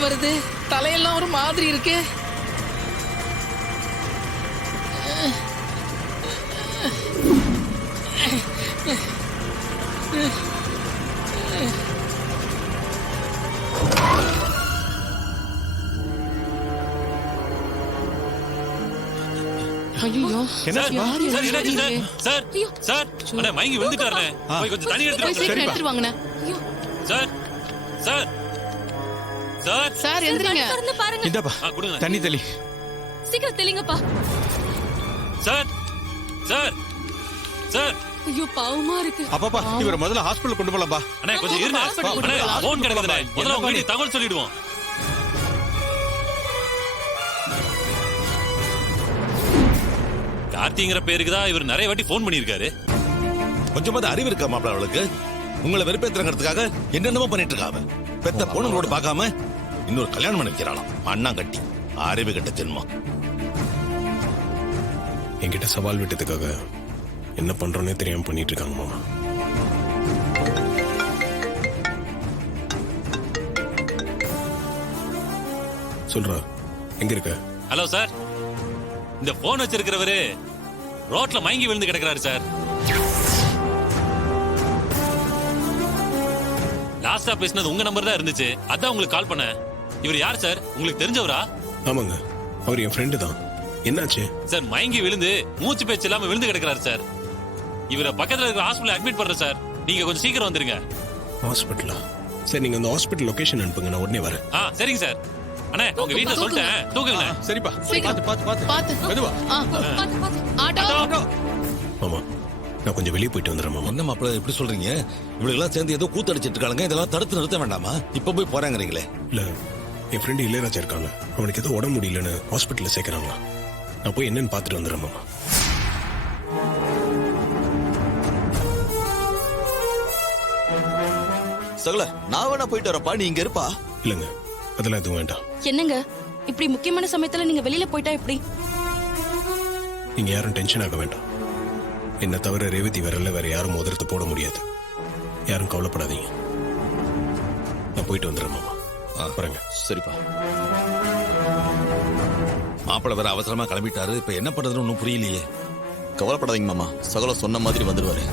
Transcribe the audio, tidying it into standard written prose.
இருமல் வருது, தலையெல்லாம் ஒரு மாதிரி இருக்கு. ஐயோ, மயங்கி விழுந்துட்டாரு. கொஞ்சம் தண்ணி எடுத்துட்டு வாங்க. சார் சார் சார் சார் எந்திரிங்க. இந்தாப்பா தண்ணி தெளி. சீக்கிரம் தெளிங்கப்பா. சார் சார் சார் ஐயோ பாவமா இருக்கு. அப்பா இவரை முதல்ல ஹாஸ்பிடல் கொண்டு போலாம்பா. அண்ணா கொஞ்சம் இருங்க. போன் கிடக்குதுண்ணே, முதல்ல உங்க வீட்டுக்கு தகவல் சொல்லிடுவோம். கார்த்திங்கிற பேருக்கு தான் இவர் நிறைய வாட்டி போன் பண்ணிருக்காரு. கொஞ்சமாவது அறிவு இருக்கா மாப்பிள்ள அவளுக்கு? உங்களை வெறுப்பேத்துறங்கிறதுக்காக என்னென்னமோ பண்ணிட்டு இருக்காங்க. பெத்த பொண்ணுங்களோட பார்க்காம இன்னொரு கல்யாணம் பண்ணி வைக்கிறாளாம். அண்ணா கட்டி அறிவு கட்ட ஜென்மம். என்கிட்ட சவால் விட்டதுக்காக என்ன பண்றோன்னே தெரியாம பண்ணிட்டு இருக்காங்க மாமா. சொல்றா, எங்க இருக்க? ஹலோ சார், இந்த போன் வச்சிருக்கிறவரு ரோட்ல மயங்கி விழுந்து கிடக்குறாரு சார். லாஸ்டா பேசினது உங்க நம்பர் தான் இருந்துச்சு, அதான் உங்களுக்கு கால் பண்ண. இவர் யார் சார், உங்களுக்கு தெரிஞ்சவரா? ஆமாங்க, அவர் என் ஃப்ரெண்டு தான். என்னாச்சு சார்? மயங்கி விழுந்து மூச்சு பேச்சு இல்லாம விழுந்து கிடக்குறாரு சார். இவரை பக்கத்துல இருக்கிற ஹாஸ்பிடல் அட்மிட் பண்றேன் சார். நீங்க கொஞ்சம் சீக்கிரம் வந்துருங்க. ஹாஸ்பிட்டலா? சரி, நீங்க அந்த ஹாஸ்பிடல் லொகேஷன் அனுப்புங்க, நான் உடனே வரேன். சரிங்க சார். அண்ணே உங்க வீட்டுல சொல்லிட்டேன், தூக்குங்க. சரிப்பா, பாத்து மெதுவா. ஆட்டோ. மாமா, நான் கொஞ்சம் வெளியே போயிட்டு வந்துடுறேன் மாமா. என்ன மாப்பிள்ள இப்படி சொல்றீங்க? இவளுக்கெல்லாம் சேர்ந்து ஏதோ கூத்தடிச்சிட்டு இருக்காங்க. இதெல்லாம் தடுத்து நிறுத்த வேண்டாமா? இப்ப போய் போறாங்கிறீங்களே. இல்ல, என் ஃப்ரெண்டு இளையராஜா இருக்காங்க, அவனுக்கு ஏதோ உடம்பு முடியலன்னு ஹாஸ்பிட்டல்ல சேர்க்கறாங்களா. நான் போய் என்னன்னு பாத்துட்டு வந்துடுறேன் மாமா. சகல, நான் வேணா போயிட்டு வரப்பா, நீ இங்க இருப்பா. இல்லங்க, அதெல்லாம் எதுவும் வேண்டாம். என்னங்க இப்படி முக்கியமான சமயத்துல நீங்க வெளியில போயிட்டா எப்படி? நீங்க யாரும் டென்ஷன் ஆக வேண்டாம். என்ன தவிர ரேவதி வரல, வேற யாரும் மோதிரத்தை போட முடியாது. யாரும் கவலைப்படாதீங்க. நான் போயிட்டு வந்துடுறேன் மாமா. பாருங்க. சரிப்பா. மாப்பிள்ள வேற அவசரமா கிளம்பிட்டாரு. இப்ப என்ன பண்றதுன்னு ஒன்னும் புரியலையே. கவலைப்படாதீங்க மாமா, சகல சொன்ன மாதிரி வந்துடுவாரு.